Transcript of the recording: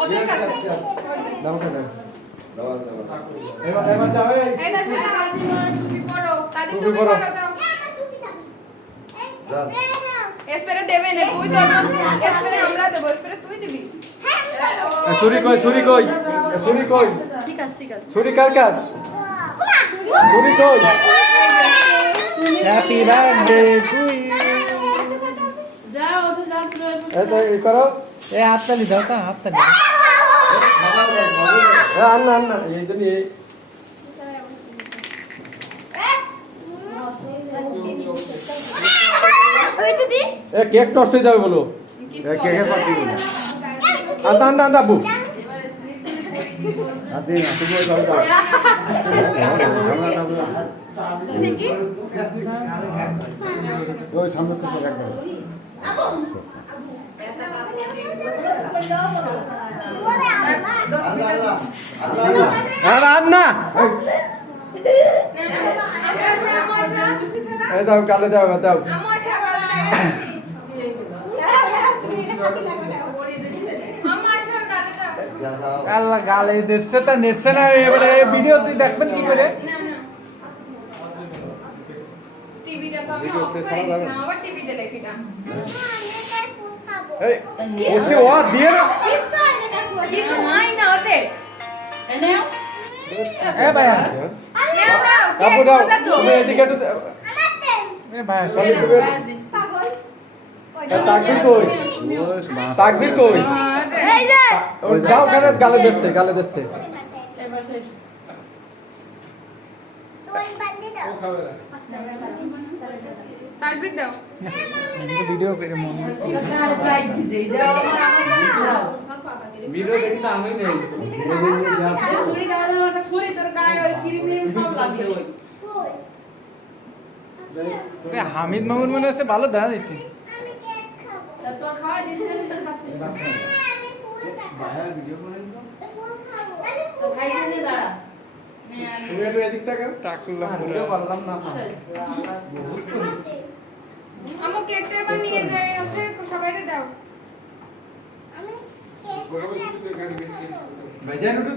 ওদের কাছে দাও দাও দাও এবার যাও এই দাস বেটা দাদি মা টুপি পরো দাদি টুপি টুপি পরো। পরো যাও যাও এসপেরে দেবে না তুই তো এসপেরে আমরা দেব এসপেরে তুই দিবি ছুরি কই ছুরি কই ছুরি কই ঠিক আছে ছুরি কার কাছ ছুরি কই হ্যাপি বার্থডে টু ইউ যাও তো যাও এটা এই করো এ হাততালি দাও তা হাততালি আন্না আন্না এই তো নিয়ে ওইটা দি এ কেক নষ্ট হয়ে যাবে বলো এ কেকের পার্টি না আন্না আন্না আন্না বু আদি না তুমি যাও যাও দেখি ওই সামনে তো রাখবে আন্না এই দাও কালে দাও দাও আল্লাহ গালে দিচ্ছে তা নেছে না এবারে ভিডিওতে দেখবেন কি করে টিভিটা তো আমি অফ করে দিলাম আবার টিভিতে লেখিটা এই ওসে ও দিয়ে না কিছু হয় না ওতে এ ভাইয়া আপু দাও তুমি এদিকে একটু এ ভাইয়া সরি তাকবীর কই তাকবীর কই এই যে ওই যাও গালে দিচ্ছে তাসবির দাও ভিডিও করে মনে ভিডিও দেখি না আমি নেই ছুরি দাও না ছুরি তোর গায়ে ওই ক্রিম সব লাগবে ওই হামিদ মামুন মনে হচ্ছে ভালো দেখা দিতে তোর খাওয়া দিছেন তো খাচ্ছিস ভিডিও করে দিও তো খাইতে নে দাঁড়া তুমি একটু এদিক থেকে টাকুল্লাহ ভিডিও পারলাম না আমু কেকটা এবার নিয়ে যাই আছে সবাইকে দাও ভাইজান উঠে